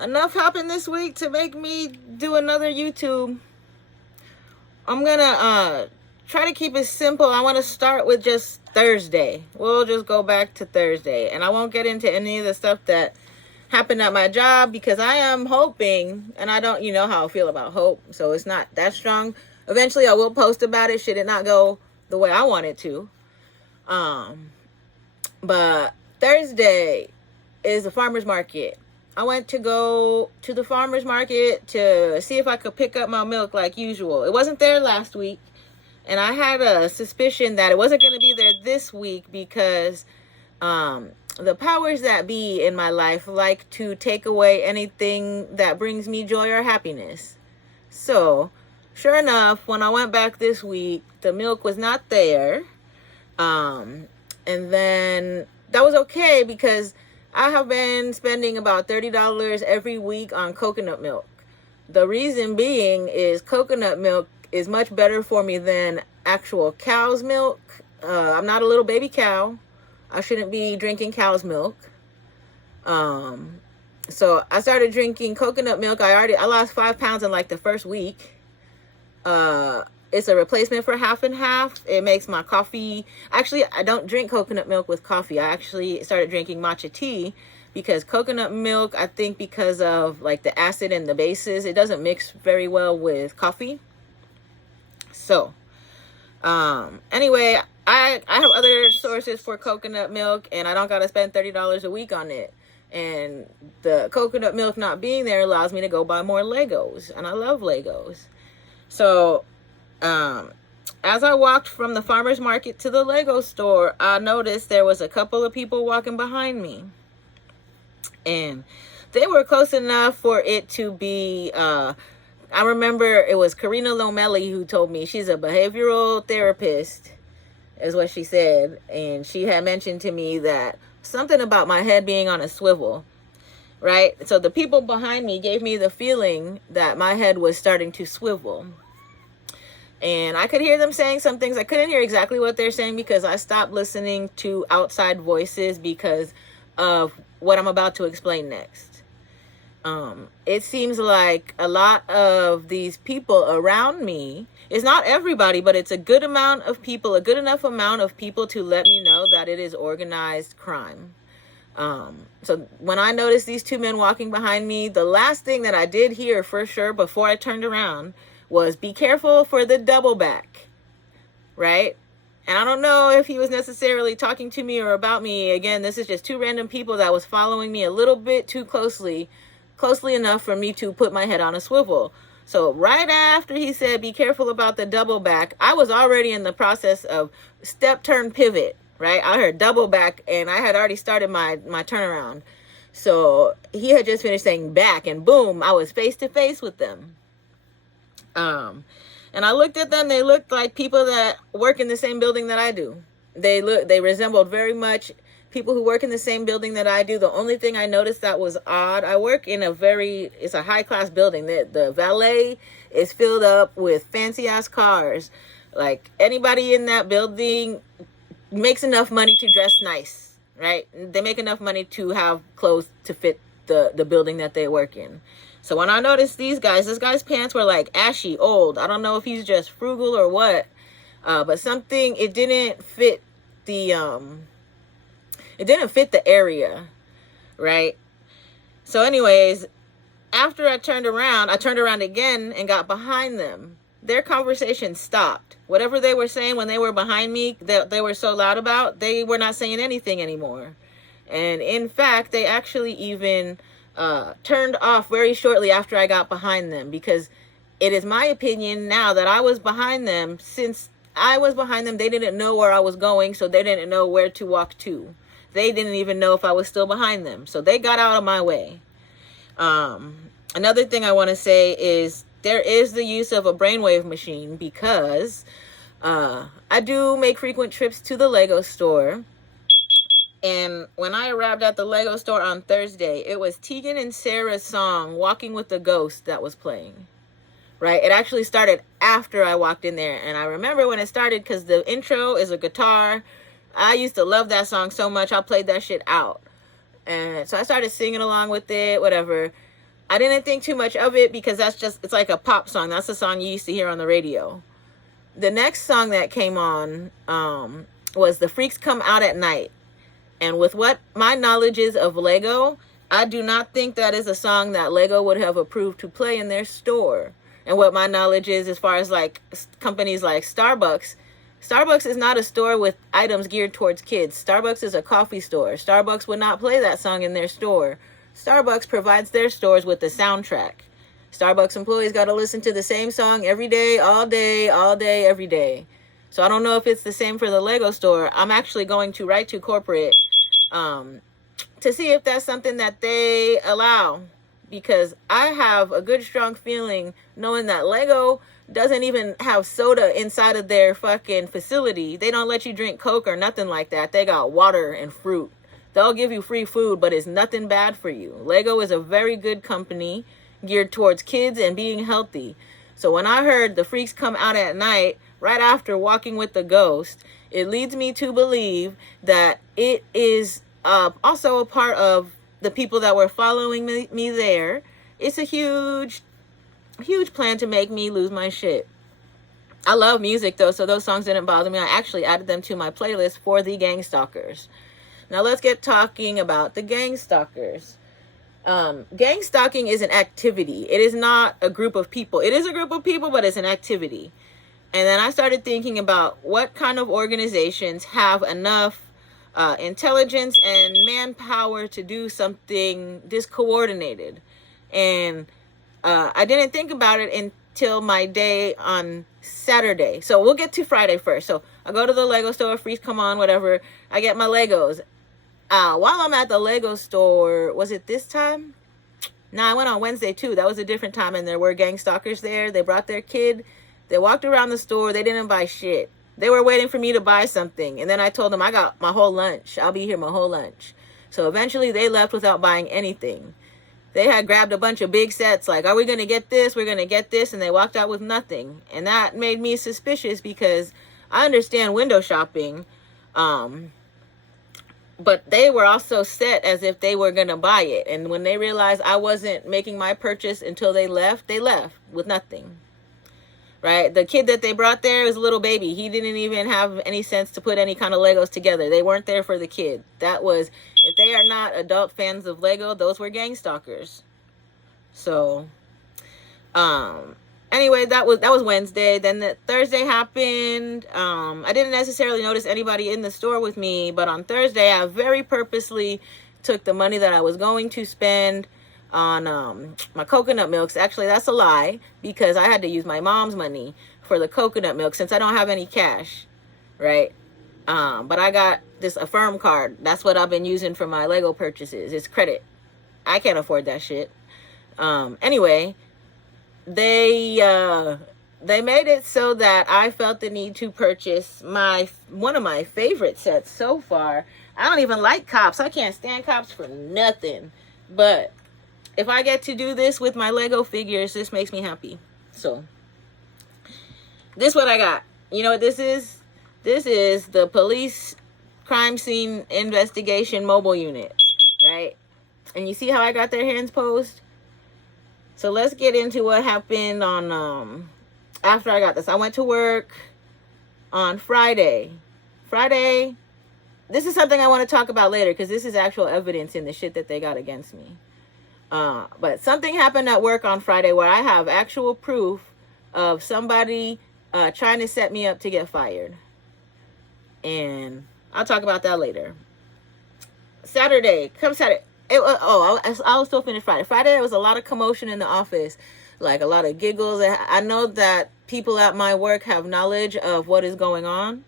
enough happened this week to make me do another YouTube. I'm gonna try to keep it simple. I want to start with just Thursday. We'll just go back to Thursday, and I won't get into any of the stuff that happened at my job because I am hoping, and I don't, you know how I feel about hope, so it's not that strong. Eventually, I will post about it should it not go the way I want it to. But Thursday is the farmer's market. I went to go to the farmer's market to see if I could pick up my milk like usual. It wasn't there last week, and I had a suspicion that it wasn't going to be there this week because the powers that be in my life like to take away anything that brings me joy or happiness. So, sure enough, when I went back this week, the milk was not there. And then that was okay because I have been spending about $30 every week on coconut milk. The reason being is coconut milk is much better for me than actual cow's milk. I'm not a little baby cow. I shouldn't be drinking cow's milk. So I started drinking coconut milk. I lost 5 pounds in like the first week. It's a replacement for half and half. It makes my coffee. Actually, I don't drink coconut milk with coffee. I actually started drinking matcha tea because coconut milk, I think because of like the acid and the bases, it doesn't mix very well with coffee. So, anyway, I have other sources for coconut milk, and I don't got to spend $30 a week on it. And the coconut milk not being there allows me to go buy more Legos, and I love Legos. So, as I walked from the farmer's market to the Lego store, I noticed there was a couple of people walking behind me. And they were close enough for it to be, I remember it was Karina Lomelli who told me. She's a behavioral therapist, is what she said. And she had mentioned to me that something about my head being on a swivel, right? So the people behind me gave me the feeling that my head was starting to swivel. And I could hear them saying some things. I couldn't hear exactly what they're saying because I stopped listening to outside voices because of what I'm about to explain next. It seems like a lot of these people around me, it's not everybody, but it's a good amount of people, a good enough amount of people to let me know that it is organized crime. So when I noticed these two men walking behind me, the last thing that I did hear for sure before I turned around was be careful for the double back, right? And I don't know if he was necessarily talking to me or about me. Again, this is just two random people that was following me a little bit too closely enough for me to put my head on a swivel. So right after he said, be careful about the double back, I was already in the process of step, turn, pivot, right? I heard double back and I had already started my turnaround. So he had just finished saying back and boom, I was face to face with them. And I looked at them, they looked like people that work in the same building that I do. They resembled very much people who work in the same building that I do. The only thing I noticed that was odd, I work in it's a high class building. The valet is filled up with fancy ass cars. Like anybody in that building makes enough money to dress nice, right? They make enough money to have clothes to fit the building that they work in. So when I noticed this guy's pants were like ashy old. I don't know if he's just frugal or what, but it didn't fit the area, right? So anyways, after I turned around again and got behind them. Their conversation stopped. Whatever they were saying when they were behind me that they were so loud about, they were not saying anything anymore. And in fact, they actually even turned off very shortly after I got behind them, because it is my opinion now that I was behind them. Since I was behind them, they didn't know where I was going, so they didn't know where to walk to. They didn't even know if I was still behind them, so they got out of my way. Another thing I want to say is there is the use of a brainwave machine, because I do make frequent trips to the Lego store. And when I arrived at the Lego store on Thursday, it was Tegan and Sarah's song, Walking with the Ghost, that was playing, right? It actually started after I walked in there. And I remember when it started because the intro is a guitar. I used to love that song so much, I played that shit out. And so I started singing along with it, whatever. I didn't think too much of it because it's like a pop song. That's a song you used to hear on the radio. The next song that came on was The Freaks Come Out at Night. And with what my knowledge is of Lego, I do not think that is a song that Lego would have approved to play in their store. And what my knowledge is as far as like companies like Starbucks is not a store with items geared towards kids. Starbucks is a coffee store. Starbucks would not play that song in their store. Starbucks provides their stores with the soundtrack. Starbucks employees got to listen to the same song every day, all day, every day. So I don't know if it's the same for the Lego store. I'm actually going to write to corporate to see if that's something that they allow. Because I have a good, strong feeling knowing that Lego doesn't even have soda inside of their fucking facility. They don't let you drink Coke or nothing like that. They got water and fruit. They'll give you free food, but it's nothing bad for you. Lego is a very good company geared towards kids and being healthy. So when I heard The Freaks Come Out at Night, right after Walking with the Ghost, it leads me to believe that it is also a part of the people that were following me there. It's a huge plan to make me lose my shit. I love music though, so those songs didn't bother me. I actually added them to my playlist for the Gangstalkers. Now let's get talking about the Gangstalkers. Gangstalking is an activity. It is not a group of people. It is a group of people, but it's an activity. And then I started thinking about what kind of organizations have enough intelligence and manpower to do something this coordinated. And I didn't think about it until my day on Saturday. So we'll get to Friday first. So I go to the Lego store, Freeze Come On, whatever. I get my Legos. While I'm at the Lego store, was it this time? No, I went on Wednesday too. That was a different time, and there were Gangstalkers there. They brought their kid. They walked around the store. They didn't buy shit. They were waiting for me to buy something. And then I told them I got my whole lunch. I'll be here my whole lunch. So eventually they left without buying anything. They had grabbed a bunch of big sets like, are we going to get this? We're going to get this. And they walked out with nothing. And that made me suspicious because I understand window shopping. But they were also set as if they were going to buy it. And when they realized I wasn't making my purchase until they left with nothing. Right? The kid that they brought there was a little baby. He didn't even have any sense to put any kind of Legos together. They weren't there for the kid. If they are not adult fans of Lego, those were Gangstalkers. So, anyway, that was Wednesday. Then the Thursday happened. I didn't necessarily notice anybody in the store with me, but on Thursday, I very purposely took the money that I was going to spend on my coconut milks. Actually, that's a lie because I had to use my mom's money for the coconut milk since I don't have any cash, right? But I got this Affirm card. That's what I've been using for my Lego purchases. It's credit. I can't afford that shit. Anyway, they made it so that I felt the need to purchase one of my favorite sets so far. I don't even like Cops. I can't stand Cops for nothing. But if I get to do this with my Lego figures, this makes me happy. So, this is what I got. You know what this is? This is the police crime scene investigation mobile unit, right? And you see how I got their hands posed? So let's get into what happened on, after I got this. I went to work on Friday. This is something I want to talk about later because this is actual evidence in the shit that they got against me. But something happened at work on Friday where I have actual proof of somebody trying to set me up to get fired. And I'll talk about that later. Saturday. I'll still finish Friday. Friday, there was a lot of commotion in the office, like a lot of giggles. I know that people at my work have knowledge of what is going on.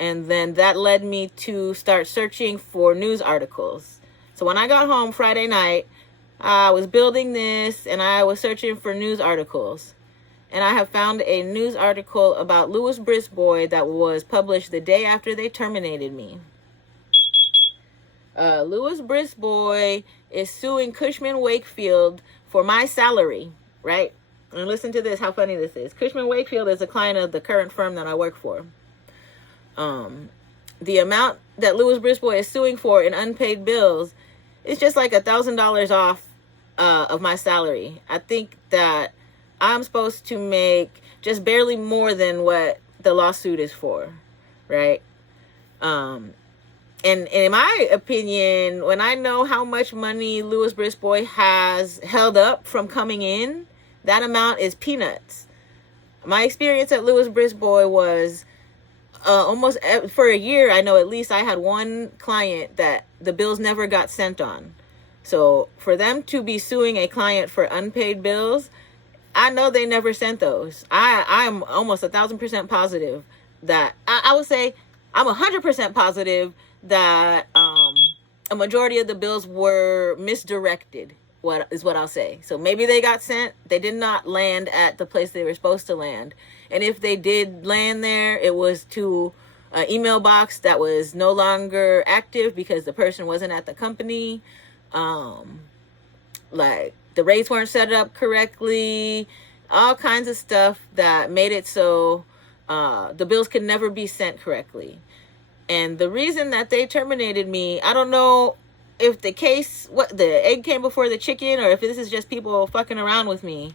And then that led me to start searching for news articles. So when I got home Friday night, I was building this and I was searching for news articles. And I have found a news article about Louis Brisbois that was published the day after they terminated me. Louis Brisbois is suing Cushman Wakefield for my salary, right? And listen to this, how funny this is. Cushman Wakefield is a client of the current firm that I work for. The amount that Louis Brisbois is suing for in unpaid bills it's just like $1,000 off of my salary. I think that I'm supposed to make just barely more than what the lawsuit is for, right? And in my opinion, when I know how much money Louis Brisbois has held up from coming in, that amount is peanuts. My experience at Louis Brisbois was almost for a year. I know at least I had one client that the bills never got sent on. So for them to be suing a client for unpaid bills, I know they never sent those. I'm almost 1,000% positive that I would say I'm 100% positive that a majority of the bills were misdirected. What I'll say. So maybe they got sent. They did not land at the place they were supposed to land. And if they did land there, it was to an email box that was no longer active because the person wasn't at the company. Like the rates weren't set up correctly. All kinds of stuff that made it so the bills could never be sent correctly. And the reason that they terminated me, I don't know if the case, what the egg came before the chicken, or if this is just people fucking around with me.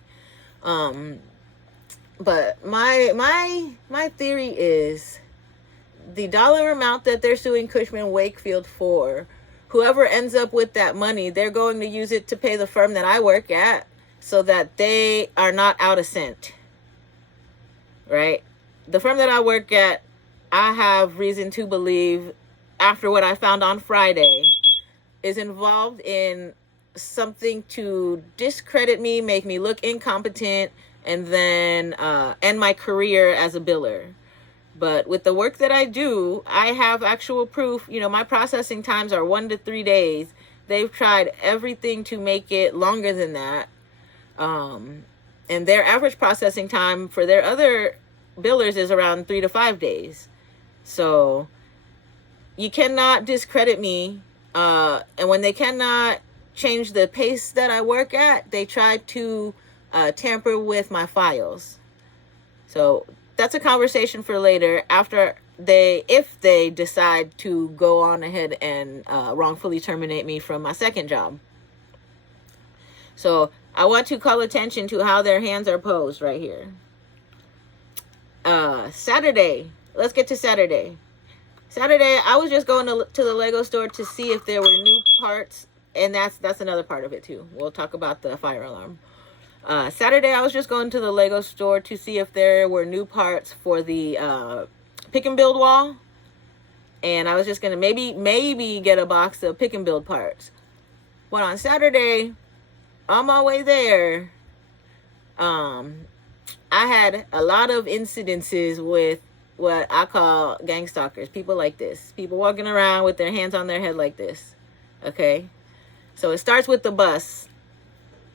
But my theory is the dollar amount that they're suing Cushman Wakefield for, whoever ends up with that money, they're going to use it to pay the firm that I work at so that they are not out a cent. Right? The firm that I work at, I have reason to believe, after what I found on Friday, is involved in something to discredit me, make me look incompetent, and then end my career as a biller. But with the work that I do, I have actual proof. You know, my processing times are 1 to 3 days. They've tried everything to make it longer than that. And their average processing time for their other billers is around 3 to 5 days. So you cannot discredit me. And when they cannot change the pace that I work at, they try to tamper with my files. So that's a conversation for later, after if they decide to go on ahead and wrongfully terminate me from my second job. So I want to call attention to how their hands are posed right here. Saturday. Let's get to Saturday. Saturday, I was just going to the Lego store to see if there were new parts, and that's another part of it too. We'll talk about the fire alarm. Saturday, I was just going to the Lego store to see if there were new parts for the pick and build wall, and I was just gonna maybe get a box of pick and build parts. But on Saturday, on my way there, I had a lot of incidences with what I call gangstalkers. People like this. People walking around with their hands on their head like this. Okay? So it starts with the bus.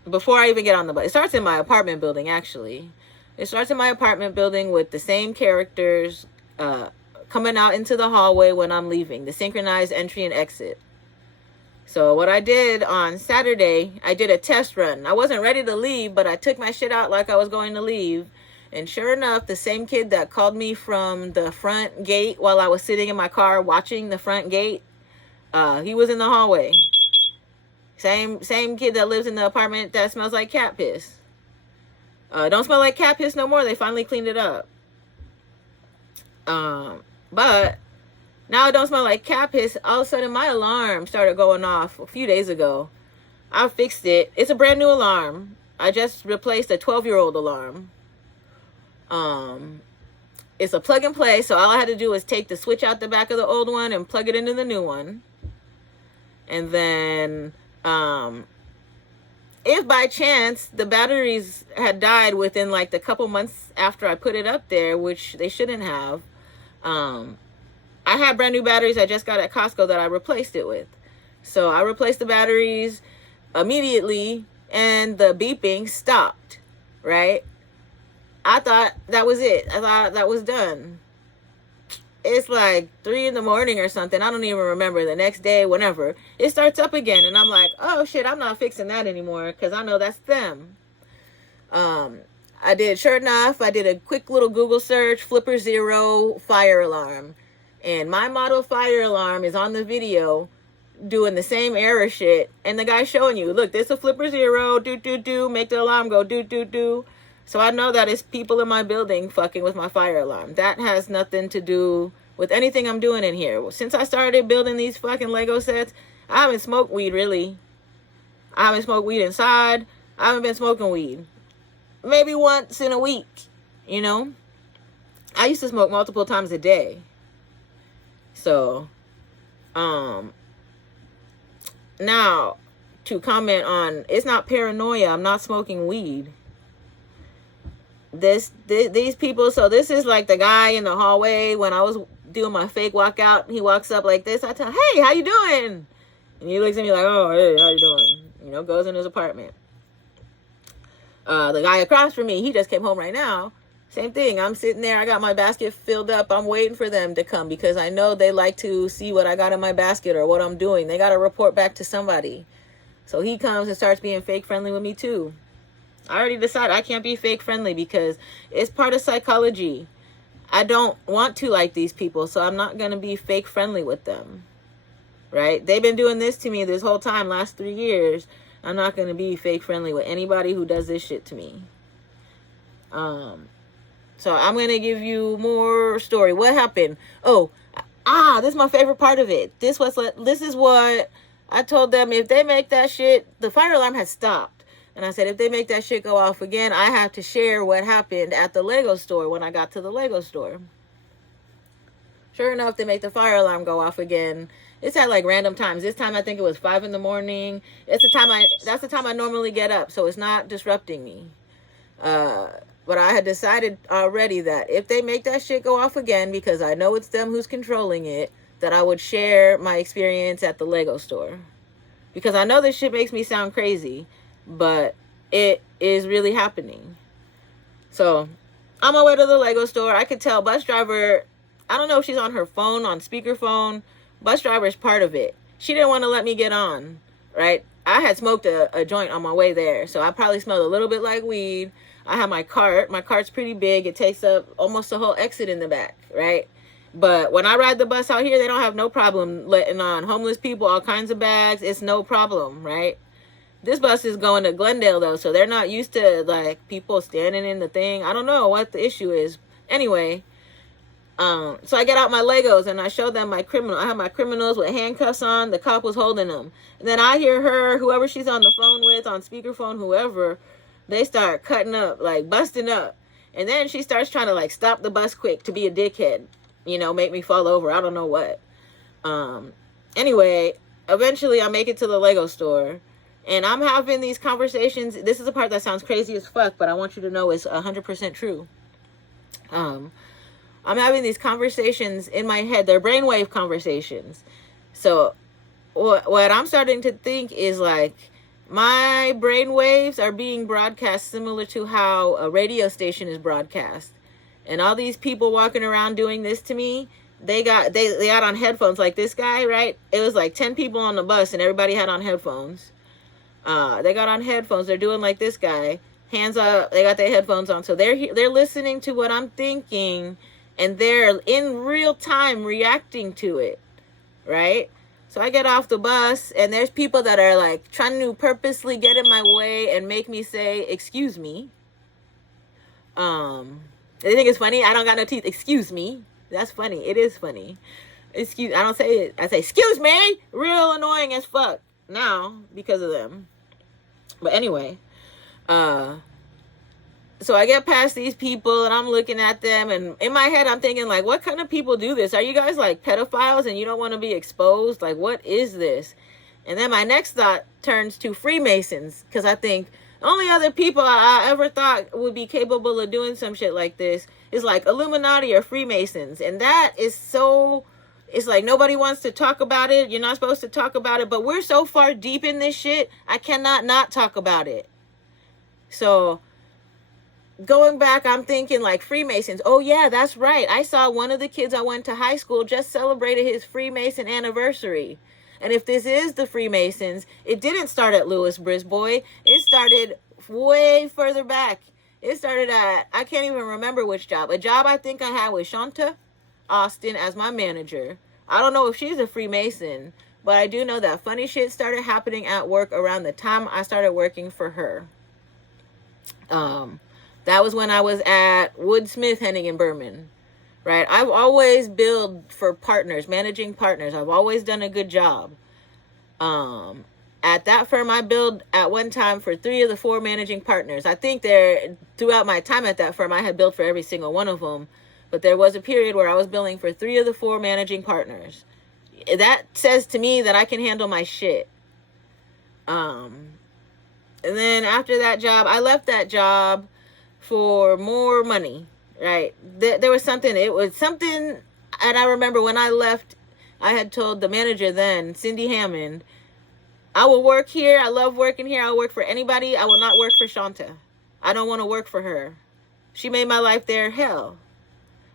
Before I even get on the bus. It starts in my apartment building, actually. It starts in my apartment building with the same characters coming out into the hallway when I'm leaving. The synchronized entry and exit. So what I did on Saturday, I did a test run. I wasn't ready to leave, but I took my shit out like I was going to leave. And sure enough, the same kid that called me from the front gate while I was sitting in my car watching the front gate, he was in the hallway. Same kid that lives in the apartment that smells like cat piss. Don't smell like cat piss no more. They finally cleaned it up. But now it don't smell like cat piss. All of a sudden, my alarm started going off a few days ago. I fixed it. It's a brand new alarm. I just replaced a 12-year-old alarm. It's a plug and play, so all I had to do was take the switch out the back of the old one and plug it into the new one. And then if by chance the batteries had died within like the couple months after I put it up there, which they shouldn't have, I had brand new batteries I just got at Costco that I replaced it with. So I replaced the batteries immediately and the beeping stopped, right? I thought that was it. I thought that was done. It's like 3 in the morning or something. I don't even remember. The next day, whenever, it starts up again. And I'm like, oh shit, I'm not fixing that anymore because I know that's them. Sure enough, I did a quick little Google search, Flipper Zero fire alarm. And my model fire alarm is on the video. doing the same error shit, and the guy's showing you, look, this is a flipper 0, do, make the alarm go, do. So I know that it's people in my building fucking with my fire alarm. That has nothing to do with anything I'm doing in here. Since I started building these fucking Lego sets, I haven't smoked weed, really. I haven't smoked weed inside. I haven't been smoking weed. Maybe once in a week, you know? I used to smoke multiple times a day. So, now, to comment on, it's not paranoia. I'm not smoking weed. These people, so this is like the guy in the hallway when I was doing my fake walkout. He walks up like this. I tell him, hey, how you doing? And he looks at me like, oh, hey, how you doing? You know, goes in his apartment. The guy across from me, he just came home right now. Same thing. I'm sitting there. I got my basket filled up. I'm waiting for them to come because I know they like to see what I got in my basket or what I'm doing. They got to report back to somebody. So he comes and starts being fake friendly with me too. I already decided I can't be fake friendly because it's part of psychology. I don't want to like these people, so I'm not going to be fake friendly with them. Right? They've been doing this to me this whole time, last 3 years. I'm not going to be fake friendly with anybody who does this shit to me. So I'm going to give you more story. What happened? Oh, this is my favorite part of it. This is what I told them. If they make that shit, the fire alarm has stopped. And I said, if they make that shit go off again, I have to share what happened at the Lego store when I got to the Lego store. Sure enough, they make the fire alarm go off again. It's at like random times. This time I think it was 5 in the morning. That's the time I normally get up, so it's not disrupting me. But I had decided already that if they make that shit go off again, because I know it's them who's controlling it, that I would share my experience at the Lego store. Because I know this shit makes me sound crazy, but it is really happening. So, on my way to the Lego store, I could tell bus driver, I don't know if she's on her phone, on speakerphone. Bus driver's part of it. She didn't want to let me get on, right? I had smoked a joint on my way there, so I probably smelled a little bit like weed. I have my cart. My cart's pretty big. It takes up almost the whole exit in the back, right? But when I ride the bus out here, they don't have no problem letting on homeless people, all kinds of bags. It's no problem, right? This bus is going to Glendale, though, so they're not used to, like, people standing in the thing. I don't know what the issue is. Anyway, so I get out my Legos, and I show them my criminal. I have my criminals with handcuffs on. The cop was holding them. And then I hear her, whoever she's on the phone with, on speakerphone, whoever, they start cutting up, like, busting up. And then she starts trying to, like, stop the bus quick to be a dickhead. You know, make me fall over. I don't know what. Anyway, eventually I make it to the Lego store. And I'm having these conversations. This is the part that sounds crazy as fuck, but I want you to know it's 100% true. I'm having these conversations in my head. They're brainwave conversations. So what I'm starting to think is like my brainwaves are being broadcast similar to how a radio station is broadcast. And all these people walking around doing this to me, they got on headphones like this guy, right? It was like 10 people on the bus and everybody had on headphones. They got on headphones. They're doing like this guy, hands up. They got their headphones on. So they're listening to what I'm thinking, and they're in real time reacting to it, right? So I get off the bus, and there's people that are like trying to purposely get in my way and make me say, excuse me. They think it's funny. I don't got no teeth. Excuse me. That's funny. It is funny. I don't say it. I say, excuse me. Real annoying as fuck now because of them. But anyway, so I get past these people and I'm looking at them, and in my head I'm thinking, like, what kind of people do this? Are you guys like pedophiles and you don't want to be exposed? Like, what is this? And then my next thought turns to Freemasons, because I think only other people I ever thought would be capable of doing some shit like this is like Illuminati or Freemasons. And that is so, it's like nobody wants to talk about it. You're not supposed to talk about it, but we're so far deep in this shit, I cannot not talk about it. So going back, I'm thinking like Freemasons. Oh yeah, that's right. I saw one of the kids I went to high school just celebrated his Freemason anniversary. And if this is the Freemasons, it didn't start at Louis Brisbois. It started way further back. It started at, I can't even remember which job. A job I think I had with Shanta Austin as my manager. I don't know if she's a Freemason, But I do know that funny shit started happening at work around the time I started working for her. That was when I was at Woodsmith, Henning and Berman. Right? I've always billed for partners, managing partners. I've always done a good job. At that firm, I billed at one time for 3 of the 4 managing partners. I think throughout my time at that firm, I had billed for every single one of them. But there was a period where I was billing for 3 of the 4 managing partners. That says to me that I can handle my shit. And then after that job, I left that job for more money, right? There was something, and I remember when I left, I had told the manager then, Cindy Hammond, I will work here. I love working here. I'll work for anybody. I will not work for Shanta. I don't want to work for her. She made my life there hell.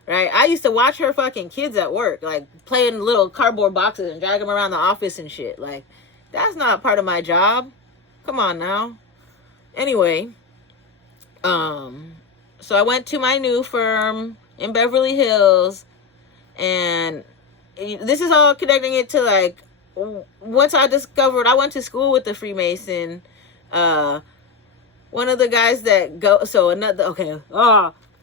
Right? I used to watch her fucking kids at work, like playing little cardboard boxes and drag them around the office and shit. Like, that's not part of my job. Come on now. Anyway, so I went to my new firm in Beverly Hills, and this is all connecting it to, like, once I discovered, I went to school with the Freemason, one of the guys that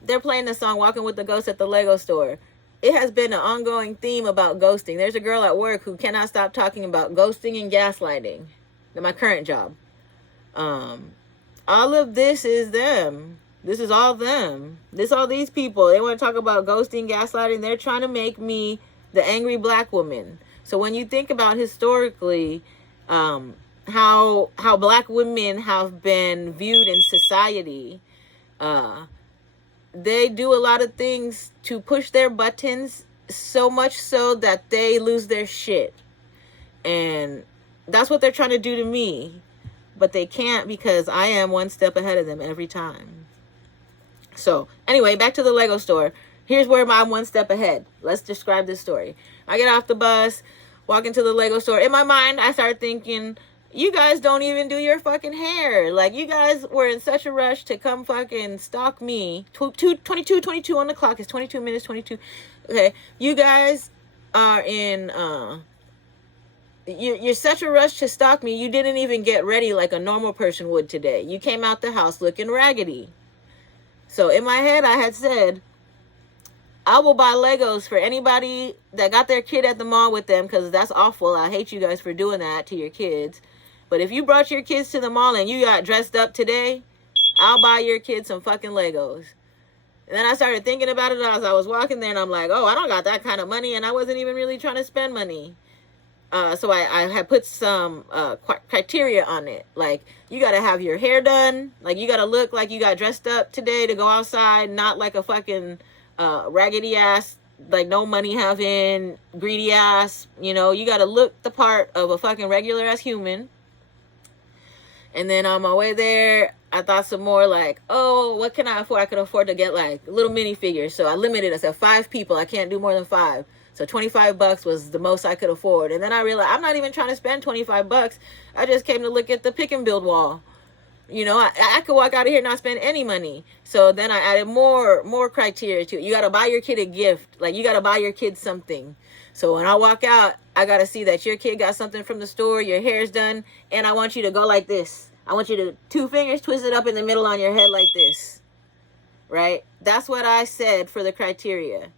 they're playing the song Walking with the Ghost at the Lego store. It has been an ongoing theme about ghosting. There's a girl at work who cannot stop talking about ghosting and gaslighting in my current job. All of this is them. This is all them. All these people. They want to talk about ghosting, gaslighting. They're trying to make me the angry black woman. So when you think about historically, how black women have been viewed in society, they do a lot of things to push their buttons, so much so that they lose their shit. And that's what they're trying to do to me. But they can't, because I am one step ahead of them every time. So anyway, back to the Lego store. Here's where I'm one step ahead. Let's describe this story. I get off the bus, walk into the Lego store. In my mind, I start thinking, you guys don't even do your fucking hair. Like, you guys were in such a rush to come fucking stalk me. 22 on the clock. It's 22 minutes, 22. Okay. You guys are in, you're such a rush to stalk me. You didn't even get ready like a normal person would today. You came out the house looking raggedy. So in my head, I had said, I will buy Legos for anybody that got their kid at the mall with them, because that's awful. I hate you guys for doing that to your kids. But if you brought your kids to the mall and you got dressed up today, I'll buy your kids some fucking Legos. And then I started thinking about it as I was walking there, and I'm like, oh, I don't got that kind of money, and I wasn't even really trying to spend money. So I had put some criteria on it. Like, you got to have your hair done. Like, you got to look like you got dressed up today to go outside, not like a fucking raggedy ass, like no money having, greedy ass. You know, you got to look the part of a fucking regular ass human. And then on my way there, I thought some more, like, oh, what can I afford? I could afford to get like little mini figures. So I limited us at 5 people. I can't do more than 5. So $25 was the most I could afford. And then I realized I'm not even trying to spend $25. I just came to look at the pick and build wall. You know, I could walk out of here and not spend any money. So then I added more criteria to it. You got to buy your kid a gift. Like, you got to buy your kid something. So when I walk out, I got to see that your kid got something from the store, your hair's done, and I want you to go like this. I want you to 2 fingers twisted up in the middle on your head like this. Right? That's what I said for the criteria.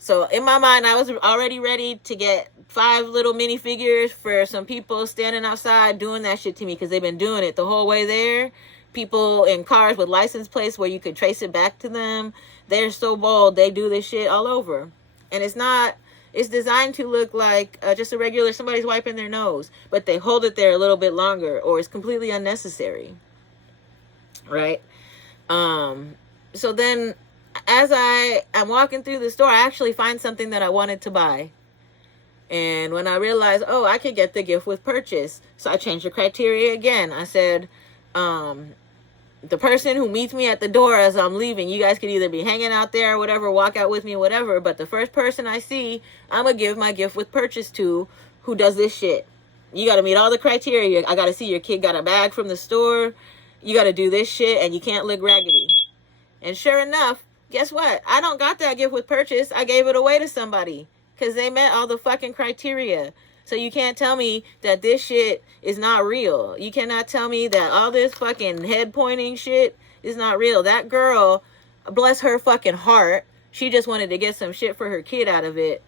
So in my mind, I was already ready to get 5 little minifigures for some people standing outside doing that shit to me, because they've been doing it the whole way there. People in cars with license plates where you could trace it back to them. They're so bold. They do this shit all over. And it's designed to look like just a regular, somebody's wiping their nose, but they hold it there a little bit longer, or it's completely unnecessary. Right? So then, as I'm walking through the store, I actually find something that I wanted to buy. And when I realized, oh, I could get the gift with purchase. So I changed the criteria again. I said, the person who meets me at the door as I'm leaving, you guys could either be hanging out there or whatever, walk out with me, whatever. But the first person I see, I'm going to give my gift with purchase to, who does this shit. You got to meet all the criteria. I got to see your kid got a bag from the store. You got to do this shit, and you can't look raggedy. And sure enough, guess what? I don't got that gift with purchase. I gave it away to somebody because they met all the fucking criteria. So you can't tell me that this shit is not real. You cannot tell me that all this fucking head pointing shit is not real. That girl, bless her fucking heart, she just wanted to get some shit for her kid out of it.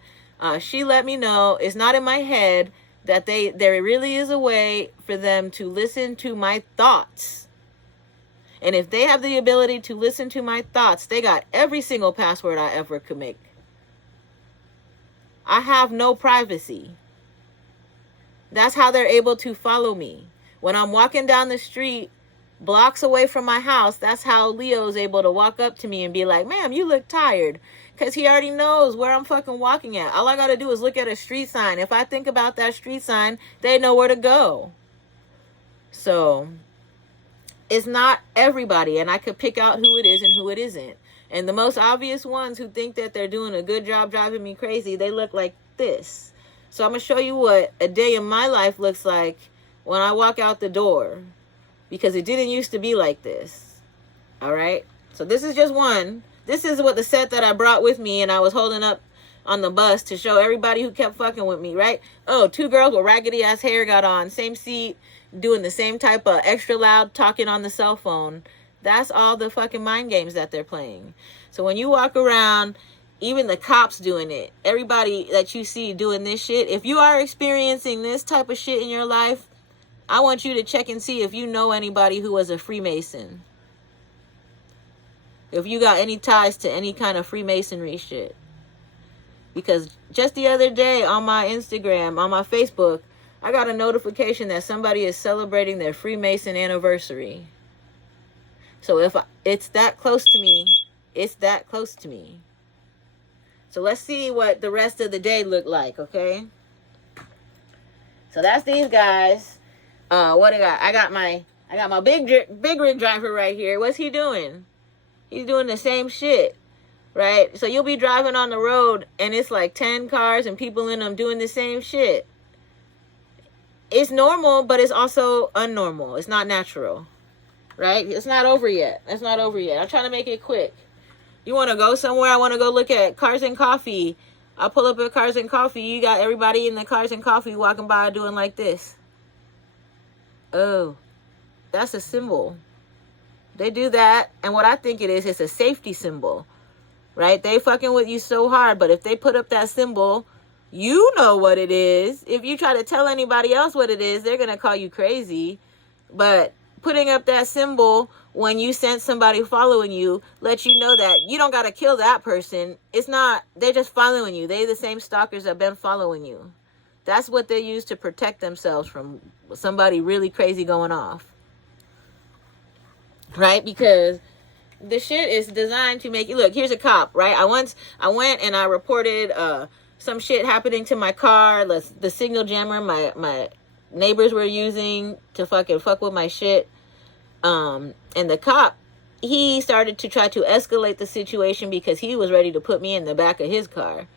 She let me know it's not in my head that there really is a way for them to listen to my thoughts. And if they have the ability to listen to my thoughts, they got every single password I ever could make. I have no privacy. That's how they're able to follow me. When I'm walking down the street, blocks away from my house, that's how Leo's able to walk up to me and be like, ma'am, you look tired. Because he already knows where I'm fucking walking at. All I got to do is look at a street sign. If I think about that street sign, they know where to go. So, it's not everybody. And I could pick out who it is and who it isn't. And the most obvious ones who think that they're doing a good job driving me crazy, they look like this. So I'm going to show you what a day in my life looks like when I walk out the door. Because it didn't used to be like this. All right? So this is just one. This is what the set that I brought with me and I was holding up on the bus to show everybody who kept fucking with me, right? Oh, two girls with raggedy ass hair got on. Same seat, doing the same type of extra loud talking on the cell phone. That's all the fucking mind games that they're playing. So when you walk around, even the cops doing it, everybody that you see doing this shit, if you are experiencing this type of shit in your life, I want you to check and see if you know anybody who was a Freemason. If you got any ties to any kind of Freemasonry shit. Because just the other day on my Instagram, on my Facebook, I got a notification that somebody is celebrating their Freemason anniversary. So if it's that close to me, it's that close to me. So let's see what the rest of the day looked like, okay? So that's these guys. What I got? I got my big rig driver right here. What's he doing? He's doing the same shit, right? So you'll be driving on the road and it's like 10 cars and people in them doing the same shit. It's normal, but it's also unnormal. It's not natural, right? It's not over yet. It's not over yet. I'm trying to make it quick. You want to go somewhere? I want to go look at Cars and Coffee. I'll pull up at Cars and Coffee. You got everybody in the Cars and Coffee walking by doing like this. Oh, that's a symbol. They do that, and what I think it is, it's a safety symbol, right? They fucking with you so hard, but if they put up that symbol, you know what it is. If you try to tell anybody else what it is, they're going to call you crazy. But putting up that symbol when you sense somebody following you lets you know that you don't got to kill that person. It's not, they're just following you. They're the same stalkers that have been following you. That's what they use to protect themselves from somebody really crazy going off. Right? Because the shit is designed to make you look. Here's a cop, right? I went and I reported some shit happening to my car. The signal jammer my neighbors were using to fuck with my shit. And the cop, he started to try to escalate the situation because he was ready to put me in the back of his car.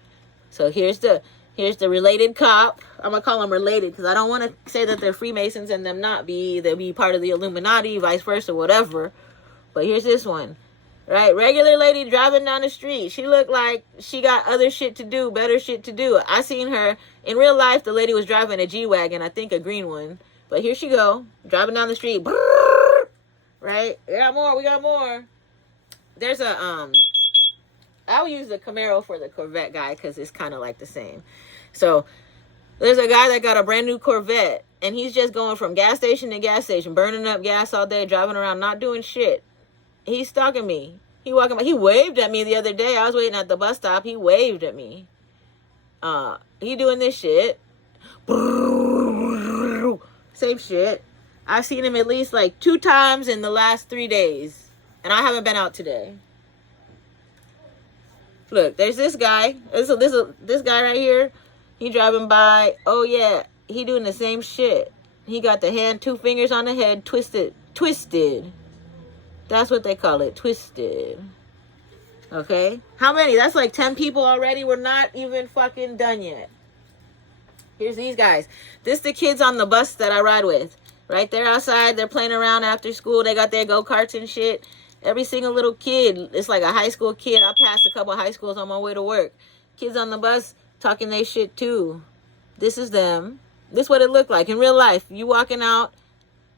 So here's the related cop. I'm going to call them related because I don't want to say that they're Freemasons and them not be. They'll be part of the Illuminati, vice versa, whatever. But here's this one. Right? Regular lady driving down the street. She looked like she got other shit to do, better shit to do. I seen her. In real life, the lady was driving a G-Wagon, I think a green one. But here she go, driving down the street. Right? We got more. There's a, I'll use the Camaro for the Corvette guy because it's kind of like the same. So there's a guy that got a brand new Corvette and he's just going from gas station to gas station, burning up gas all day, driving around, not doing shit. He's stalking me. He waved at me the other day. I was waiting at the bus stop. He waved at me. He doing this shit. Same shit. I've seen him at least like 2 times in the last 3 days. And I haven't been out today. Look, there's this guy. This guy right here. He driving by. Oh, yeah. He doing the same shit. He got the hand, 2 fingers on the head, twisted. That's what they call it, twisted. Okay? How many? That's like 10 people already. We're not even fucking done yet. Here's these guys. This the kids on the bus that I ride with. Right there outside. They're playing around after school. They got their go-karts and shit. Every single little kid. It's like a high school kid. I passed a couple of high schools on my way to work. Kids on the bus talking they shit too. This is them. This is what it looked like in real life. You walking out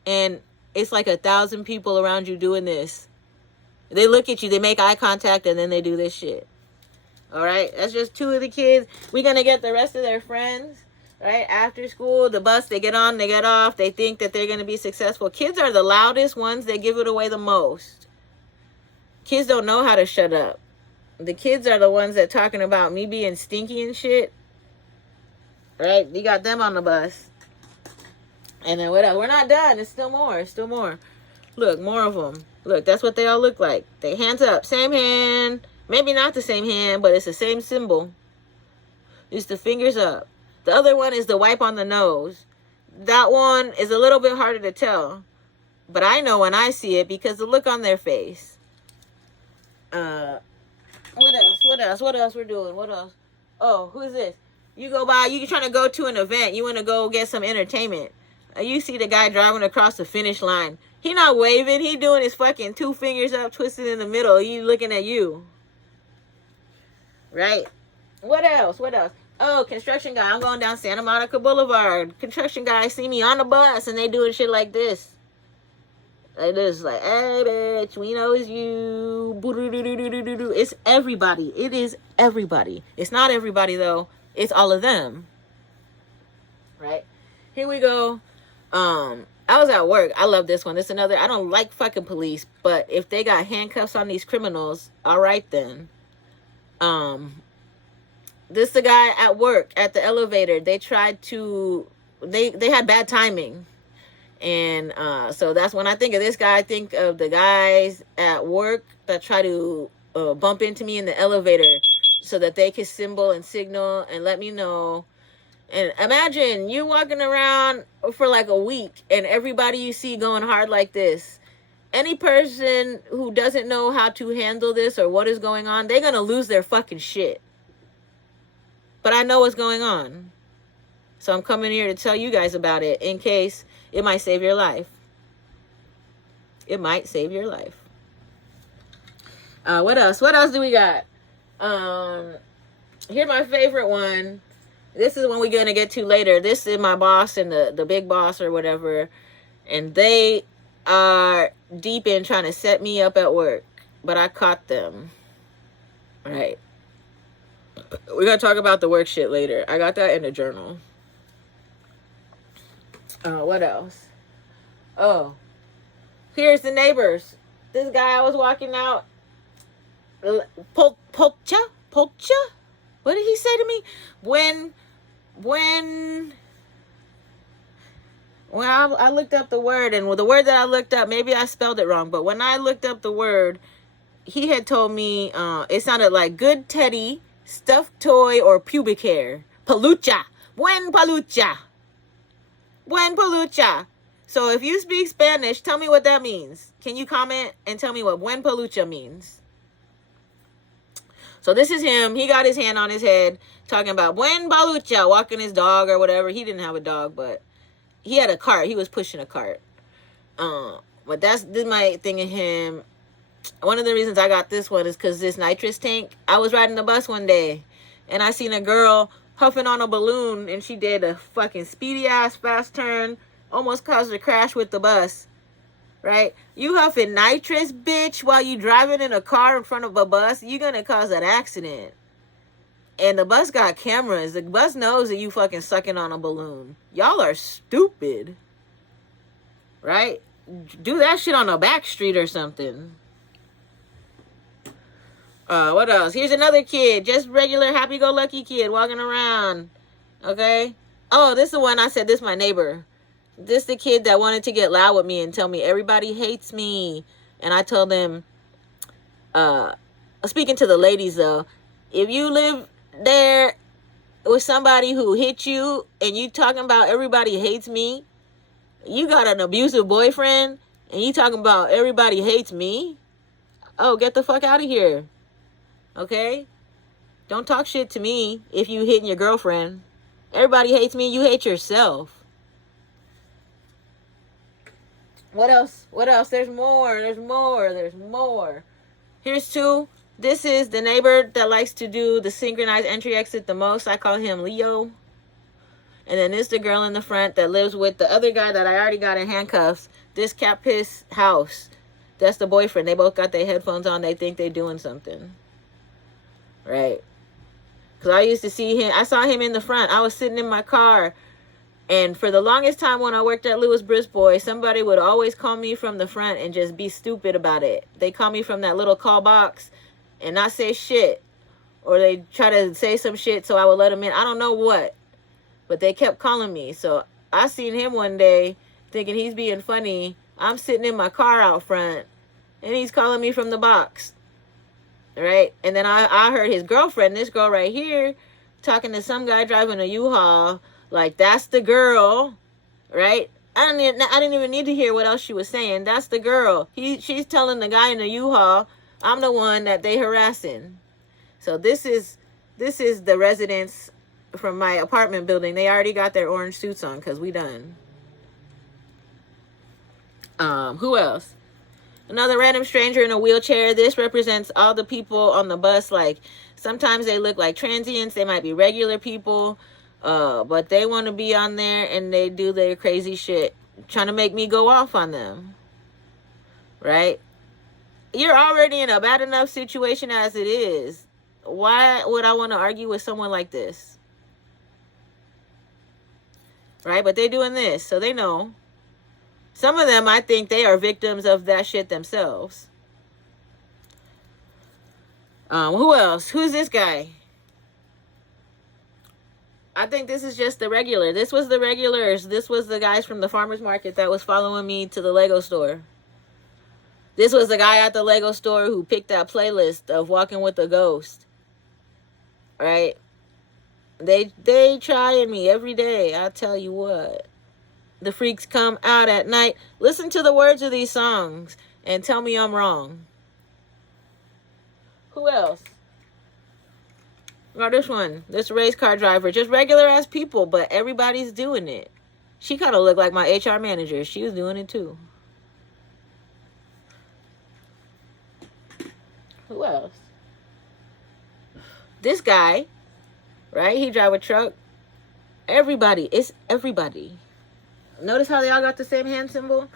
and it's like 1,000 people around you doing this. They look at you, they make eye contact, and then they do this shit. All right, that's just 2 of the kids. We're gonna get the rest of their friends, right? After school, the bus, they get on, they get off. They think that they're gonna be successful. Kids are the loudest ones. They give it away the most. Kids don't know how to shut up. The kids are the ones that talking about me being stinky and shit. Right? You got them on the bus. And then what else? We're not done. It's still more. It's still more. Look, more of them. Look, that's what they all look like. They hands up. Same hand. Maybe not the same hand, but it's the same symbol. Just the fingers up. The other one is the wipe on the nose. That one is a little bit harder to tell. But I know when I see it because the look on their face. What else? What else? What else we're doing? What else? Oh, who is this? You go by, you trying to go to an event. You want to go get some entertainment. You see the guy driving across the finish line. He not waving. He doing his fucking 2 fingers up, twisted in the middle. He looking at you. Right? What else? What else? Oh, construction guy. I'm going down Santa Monica Boulevard. Construction guy see me on the bus and they doing shit like this. Like this. Like, hey, bitch, we know it's you. It's everybody. It is everybody. It's not everybody, though. It's all of them. Right? Here we go. I was at work. I love this one. This is another. I don't like fucking police, but if they got handcuffs on these criminals, all right then. This is the guy at work at the elevator. They tried to. They had bad timing, and so that's when I think of this guy. I think of the guys at work that try to bump into me in the elevator so that they could symbol and signal and let me know. And imagine you walking around for like a week and everybody you see going hard like this. Any person who doesn't know how to handle this or what is going on, they're going to lose their fucking shit. But I know what's going on. So I'm coming here to tell you guys about it in case it might save your life. It might save your life. What else? What else do we got? Here's my favorite one. This is one we're going to get to later. This is my boss and the big boss or whatever. And they are deep in trying to set me up at work. But I caught them. Right. We're going to talk about the work shit later. I got that in the journal. What else? Oh. Here's the neighbors. This guy I was walking out. Pokcha? What did he say to me? When I looked up the word, and the word that I looked up, maybe I spelled it wrong, but when I looked up the word, he had told me it sounded like good teddy, stuffed toy, or pubic hair. Pelucha. Buen pelucha. Buen pelucha. So if you speak Spanish, tell me what that means. Can you comment and tell me what buen pelucha means? So this is him. He got his hand on his head talking about buen pelucha, walking his dog or whatever. He didn't have a dog, but he had a cart. He was pushing a cart. But this my thing of him. One of the reasons I got this one is because this nitrous tank. I was riding the bus one day, and I seen a girl huffing on a balloon, and she did a fucking speedy-ass fast turn. Almost caused a crash with the bus. Right? You huffing nitrous, bitch, while you driving in a car in front of a bus, you're going to cause an accident. And the bus got cameras. The bus knows that you fucking sucking on a balloon. Y'all are stupid. Right? Do that shit on a back street or something. What else? Here's another kid. Just regular happy-go-lucky kid walking around. Okay? Oh, this is the one I said, this is my neighbor. This the kid that wanted to get loud with me and tell me everybody hates me. And I told them, speaking to the ladies though, if you live there with somebody who hit you and you talking about everybody hates me, you got an abusive boyfriend and you talking about everybody hates me, oh, get the fuck out of here. Okay? Don't talk shit to me if you hitting your girlfriend. Everybody hates me, you hate yourself. What else? What else? There's more. There's more. There's more. Here's 2. This is the neighbor that likes to do the synchronized entry exit the most. I call him Leo. And then this the girl in the front that lives with the other guy that I already got in handcuffs. This cap his house. That's the boyfriend. They both got their headphones on. They think they're doing something. Right? Because I used to see him. I saw him in the front. I was sitting in my car. And for the longest time when I worked at Lewis Brisbois, somebody would always call me from the front and just be stupid about it. They call me from that little call box and not say shit. Or they try to say some shit so I would let them in. I don't know what. But they kept calling me. So I seen him one day thinking he's being funny. I'm sitting in my car out front. And he's calling me from the box. Right? And then I heard his girlfriend, this girl right here, talking to some guy driving a U-Haul. Like, that's the girl. Right? I didn't even need to hear what else she was saying. That's the girl. She's telling the guy in the U-Haul, I'm the one that they harassing. So this is the residents from my apartment building. They already got their orange suits on because we done. Who else? Another random stranger in a wheelchair. This represents all the people on the bus. Like, sometimes they look like transients. They might be regular people. But they want to be on there and they do their crazy shit. Trying to make me go off on them. Right? You're already in a bad enough situation as it is. Why would I want to argue with someone like this? Right? But they're doing this, so they know. Some of them, I think they are victims of that shit themselves. Who else? Who's this guy? I think this is just the regular. This was the regulars. This was the guys from the farmer's market that was following me to the Lego store. This was the guy at the Lego store who picked that playlist of Walking with a Ghost. Right? They trying me every day. I tell you what. The freaks come out at night. Listen to the words of these songs and tell me I'm wrong. Who else? Oh, this one. This race car driver. Just regular ass people, but everybody's doing it. She kind of looked like my HR manager. She was doing it too. Who else? This guy, right? He drive a truck. Everybody. It's everybody. Notice how they all got the same hand symbol?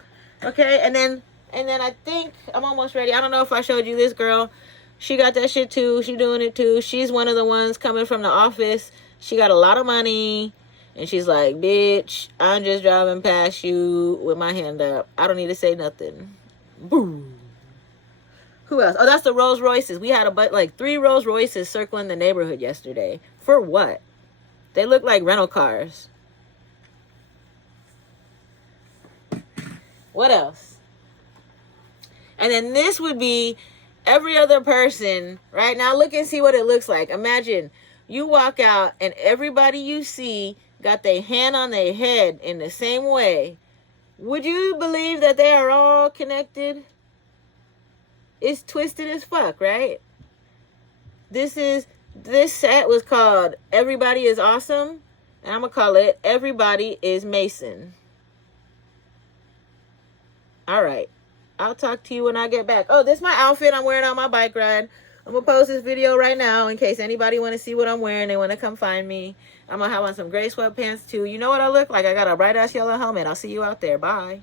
Okay, and then I think I'm almost ready. I don't know if I showed you this girl. She got that shit too. She doing it too. She's one of the ones coming from the office. She got a lot of money. And she's like, bitch, I'm just driving past you with my hand up. I don't need to say nothing. Boom. Who else? Oh, that's the Rolls Royces. We had like 3 Rolls Royces circling the neighborhood yesterday. For what? They look like rental cars. What else? And then this would be every other person. Right now, look and see what it looks like. Imagine you walk out and everybody you see got their hand on their head in the same way. Would you believe that they are all connected? It's twisted as fuck, right? This set was called Everybody is Awesome. And I'm going to call it Everybody is Mason. All right. I'll talk to you when I get back. Oh, this is my outfit I'm wearing on my bike ride. I'm going to post this video right now in case anybody want to see what I'm wearing. They want to come find me. I'm going to have on some gray sweatpants too. You know what I look like? I got a bright ass yellow helmet. I'll see you out there. Bye.